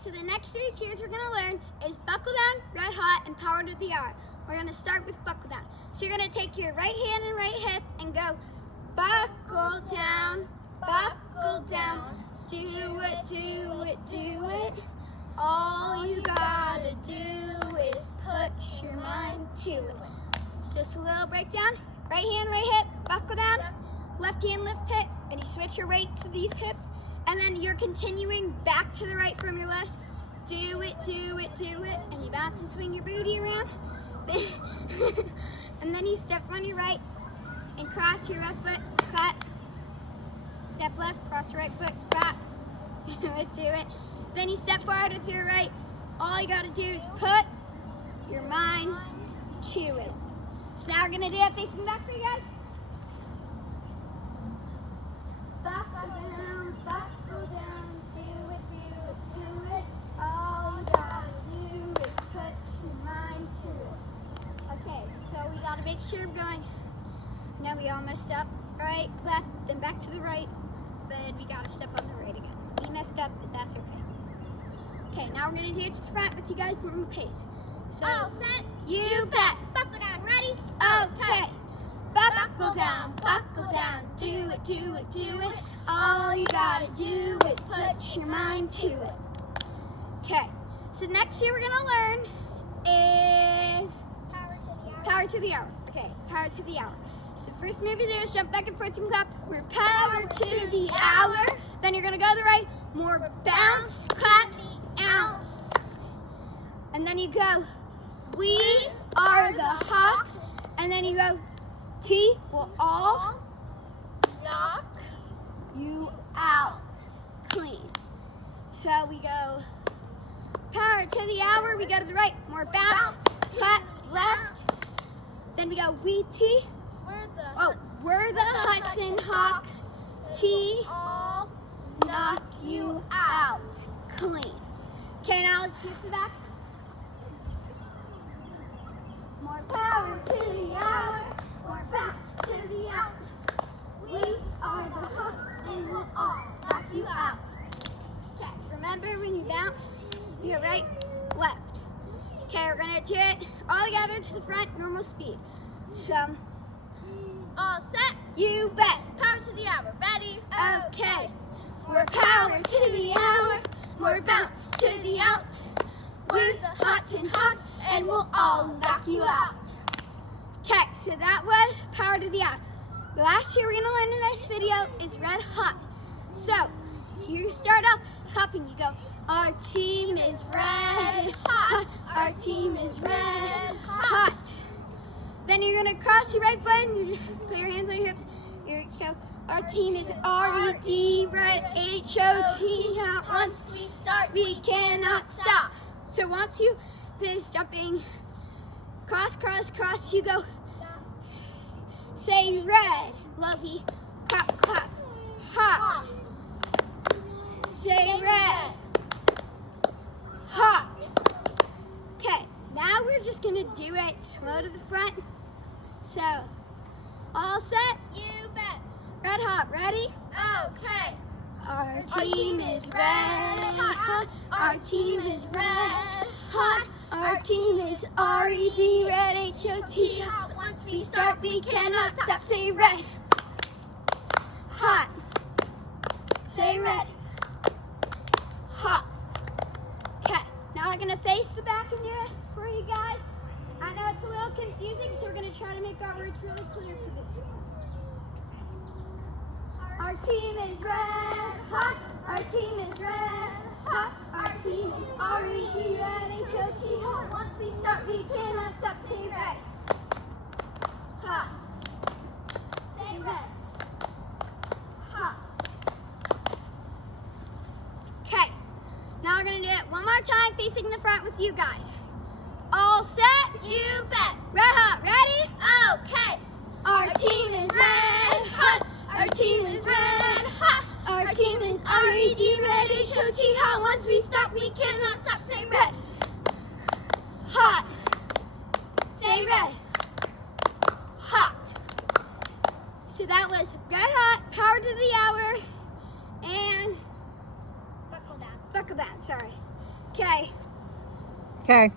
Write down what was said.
so the next 3 cheers we're gonna learn is buckle down, red hot, and power to the hour. We're gonna start with buckle down. So you're gonna take your right hand and right hip and go buckle down, do it, do it, do it. All you gotta do is put your mind to it. So just a little breakdown. Right hand, right hip, buckle down. Left hand, left hip, and you switch your weight to these hips. And then you're continuing back to the right from your left. Do it, do it, do it. And you bounce and swing your booty around. And then you step on your right and cross your left foot, clap. Step left, cross your right foot, clap. Do it. Then you step forward with your right. All you gotta do is put your mind to it. So now we're gonna do it facing back for you guys. Buckle down, do it, do it, do it. All you gotta do is put your mind to it. Okay, so we gotta make sure we're going. Now we all messed up. Right, left, then back to the right. Then we gotta step on the right again. We messed up, but that's okay. Okay, now we're gonna do it to the front with you guys normal pace. So, all set? You bet. Buckle down, ready? Okay. Buckle down, do it, do it, do it. All you gotta do is put your mind to it. Okay, so next year we're gonna learn is power to the hour. Okay, power to the hour. So first move you do is jump back and forth and clap. We're power to the hour. Then you're gonna go to the right, more bounce, clap, ounce. And then you go, we are the hot. And then you go, T will all knock you out clean. So we go power to the hour, we go to the right, more bounce, clap, left. Then we go, we T. We're the Hudson Hawks. T knock you out clean. Okay, now let's get to that. More power to the hour, more bounce to the ounce. We are the Hawks and we'll all knock you out. Okay, remember when you bounce, you go right, left. Okay, we're gonna do it all together to the front, normal speed. So, all set? You bet. Power to the hour, ready? Okay. More power to the hour, more bounce to the ounce. We're the hot and hot, and we'll all knock you out. Okay, so that was power to the hour. The last year we're gonna learn in this video is red hot. So, you start off clapping, you go, our team is red hot, our team is red hot. Then you're gonna cross your right foot and you just put your hands on your hips. Here you go. Our team is R-E-D, red H-O-T. Once we start, we cannot stop. So once you finish jumping, cross, cross, cross, you go. Say red, lovey, clap, clap, hot. Say red, hot. Okay, now we're just gonna do it slow to the front. So, all set? You bet. Red hot, ready? Okay. Our team is red hot. Our team is red hot. Our team is R-E-D, red H-O-T. Once we start, we cannot stop. Say red. Hot. Say red. Hot. Okay, now we're gonna face the back and do it for you guys. I know it's a little confusing, so we're gonna try to make our words really clear for this one. Our team is red hot. Our team is red hot. Our team is R-E-D, red H-O-T. Once we start, we cannot stop. Say red. Hot. Say red. Hot. Okay. Now we're gonna do it one more time, facing the front with you guys. All set? You bet. Red hot, ready? Okay. Our team is red hot. Our team is red hot. Our team is R-E-D, red H-O-T. Hot. Once we stop, we cannot stop. Say red. Hot. Say red. Hot. So that was red hot, power to the hour, and buckle down, sorry. Okay. Okay.